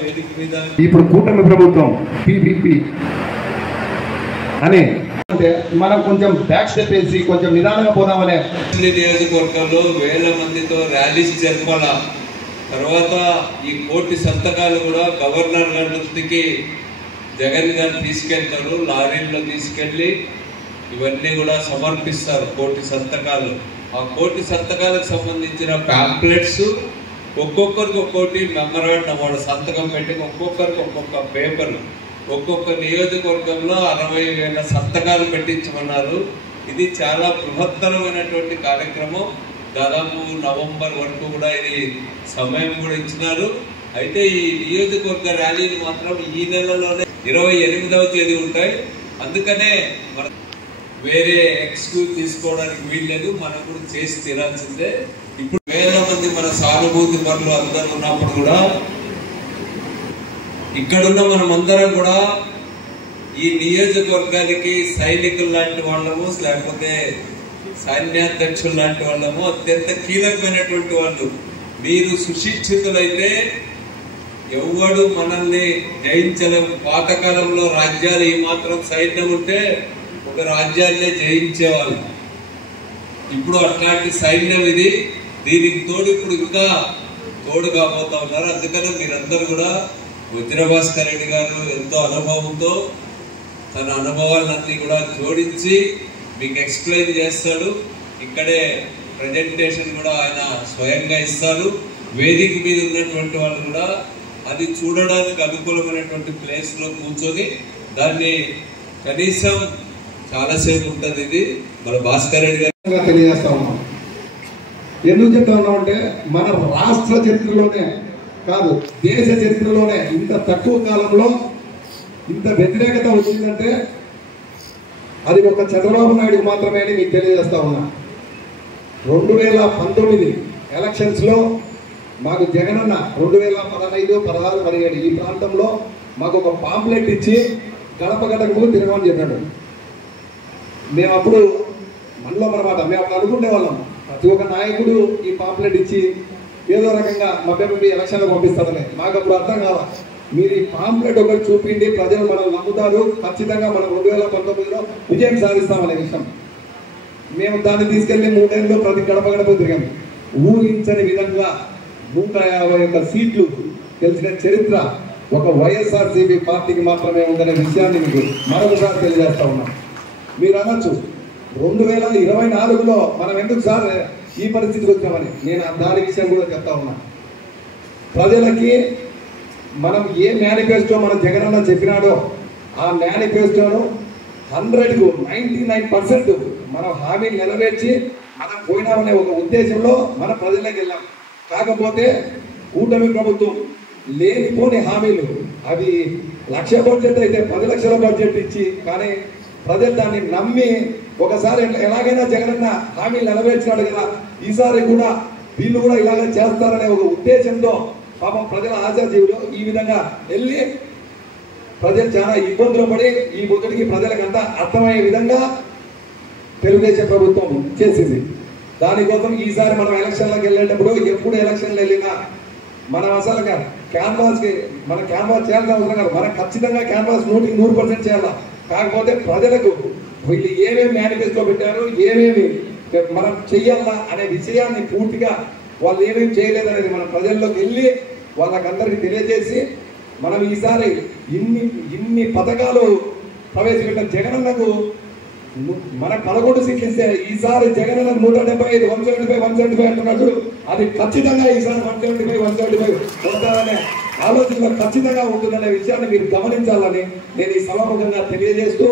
వేదిక మీద ఇప్పుడు కూటమి ప్రభుత్వం పీపీపీ అని అంటే మనం కొంచెం బ్యాక్ స్టెప్ వేసి కొంచెం నిదానంగా పోదామనే నియోజకవర్గంలో వేల మందితో ర్యాలీస్ జరపాల. తర్వాత ఈ 1 కోటి సంతకాలు కూడా గవర్నర్ గారి దృష్టికి జగన్ గారు తీసుకెళ్తారు. లారీల్లో తీసుకెళ్ళి ఇవన్నీ కూడా సమర్పిస్తారు. 1 కోటి సంతకాలు. ఆ 1 కోటి సంతకాలకు సంబంధించిన ప్యాంప్లెట్స్ ఒక్కొక్కరికి ఒక్కోటి మెమరాండం వాళ్ళ సంతకం పెట్టి ఒక్కొక్కరికి ఒక్కొక్క పేపర్ ఒక్కొక్క నియోజకవర్గంలో 60,000 సంతకాలు పెట్టించమన్నారు. ఇది చాలా బృహత్తరమైనటువంటి కార్యక్రమం. దాదాపు నవంబర్ వరకు కూడా ఇది సమయం కూడా ఇచ్చినారు. అయితే ఈ నియోజకవర్గ ర్యాలీలు మాత్రం ఈ నెలలోనే 28వ తేదీ ఉంటాయి. అందుకనే మన వేరే ఎక్స్క్యూజ్ తీసుకోవడానికి వీల్లేదు. మనం కూడా చేసి తీరాల్సిందే. ఇప్పుడు వేల మంది మన సానుభూతి పనులు అందరూ ఉన్నప్పుడు కూడా ఇక్కడున్న మనమందరం కూడా ఈ నియోజకవర్గానికి సైనికులు లాంటి వాళ్ళము, లేకపోతే సైన్యాధ్యక్షులు లాంటి వాళ్ళము, అత్యంత కీలకమైనటువంటి వాళ్ళు. మీరు సుశిక్షితులైతే ఎవడు మనల్ని జయించలేము. పాతకాలంలో రాజ్యాలు ఈ మాత్రం సైన్యం ఉంటే ఒక రాజ్యాన్నే జయించేవాళ్ళు. ఇప్పుడు అట్లాంటి సైన్యం ఇది. దీనికి తోడు ఇప్పుడు ఇంకా తోడు కాబోతా ఉన్నారు. అందుకనే మీరందరూ కూడా వజ్రభాస్కర్ రెడ్డి గారు ఎంతో అనుభవంతో తన అనుభవాలన్నీ కూడా జోడించి మీకు ఎక్స్ప్లెయిన్ చేస్తాడు. ఇక్కడే ప్రజెంటేషన్ కూడా ఆయన స్వయంగా ఇస్తారు. వేదిక మీద ఉన్నటువంటి వాళ్ళు కూడా అది చూడడానికి అనుకూలమైనటువంటి ప్లేస్ లో కూర్చొని దాన్ని కనీసం చాలాసేపు ఉంటుంది. ఇది మన భాస్కర్ రెడ్డి గారు తెలియజేస్తా ఉన్నాం. ఎందుకు చెప్తా ఉన్నామంటే మన రాష్ట్ర చరిత్రలోనే కాదు, దేశ చరిత్రలోనే ఇంత తక్కువ కాలంలో ఇంత వ్యతిరేకత వచ్చిందంటే అది ఒక చంద్రబాబు నాయుడుకి మాత్రమే అని మీకు తెలియజేస్తా ఉన్నా. 2019 ఎలక్షన్స్ లో మాకు జగనన్న 2015, 16, 17 ఈ ప్రాంతంలో మాకు ఒక పాంప్లెట్ ఇచ్చి గడప గడపకు తిరగమని చెప్పాడు. మేము అప్పుడు మనలో మనమాట మేము అప్పుడు అనుకునే వాళ్ళం ప్రతి ఒక్క నాయకుడు ఈ పాంప్లెట్ ఇచ్చి ఏదో రకంగా మభ్యపెట్టి ఎలక్షన్లో పంపిస్తాడని. మాకు అప్పుడు అర్థం కావాలి. మీరు ఈ పాంప్లెట్ ఒకటి చూపిండి, ప్రజలు మనల్ని నమ్ముతారు, ఖచ్చితంగా మనం 2019లో విజయం సాధిస్తామనే విషయం. మేము దాన్ని తీసుకెళ్లి 3 ఏళ్ళలో ప్రతి గడప గడప తిరిగాము. ఊహించని విధంగా 151 సీట్లు గెలిచిన చరిత్ర ఒక వైఎస్ఆర్సీపీ పార్టీకి మాత్రమే ఉందనే విషయాన్ని మీకు మరొకసారి తెలియజేస్తా ఉన్నాం. మీరు అనొచ్చు 2024లో మనం ఎందుకు సార్ ఈ పరిస్థితికి వచ్చామని. నేను దాని విషయం కూడా చెప్తా ఉన్నా. ప్రజలకి మనం ఏ మేనిఫెస్టో మన జగనన్న చెప్పినాడో ఆ మేనిఫెస్టోను 100కు 99% మనం హామీలు నెరవేర్చి మనం పోయినామనే ఒక ఉద్దేశంలో మన ప్రజలకు వెళ్ళాం. కాకపోతే కూటమి ప్రభుత్వం లేనిపోని హామీలు, అవి 1,00,000 బడ్జెట్ అయితే 10 లక్షల బడ్జెట్ ఇచ్చి, కానీ ప్రజలు దాన్ని నమ్మి ఒకసారి ఎలాగైనా జగనన్న హామీలు నెరవేర్చినాడు కదా, ఈసారి కూడా వీళ్ళు కూడా ఇలాగే చేస్తారనే ఒక ఉద్దేశంతో పాపం ప్రజల ఆశాజీవులు ఈ విధంగా వెళ్ళి ప్రజలు చాలా ఇబ్బందులు పడి ఈ ముద్దడికి ప్రజలకంతా అర్థమయ్యే విధంగా తెలుగుదేశం ప్రభుత్వం చేసింది. దానికోసం ఈసారి మనం ఎలక్షన్లకు వెళ్ళేటప్పుడు ఎప్పుడు ఎలక్షన్లు వెళ్ళినా మనం అసలు క్యాన్వాస్ చేయాల్సిన అవసరం కాదు. మనం ఖచ్చితంగా క్యాన్వాస్ 100% చేయాలి. కాకపోతే ప్రజలకు వీళ్ళు ఏమేమి మేనిఫెస్టో పెట్టారు, ఏమేమి మనం చెయ్యాలా అనే విషయాన్ని పూర్తిగా వాళ్ళు ఏమేమి చేయలేదనేది మనం ప్రజల్లోకి వెళ్ళి వాళ్ళకందరికీ తెలియజేసి మనం ఈసారి ఇన్ని పథకాలు ప్రవేశపెట్టిన జగనన్నకు మన 11 సీట్లు ఇస్తే ఈసారి జగనన్నకు 175, 175 అంటున్నాడు. అది ఖచ్చితంగా ఈసారి 175 వస్తారనే ఆలోచనలో ఖచ్చితంగా ఉంటుందనే విషయాన్ని మీరు గమనించాలని నేను ఈ సభాముఖంగా తెలియజేస్తూ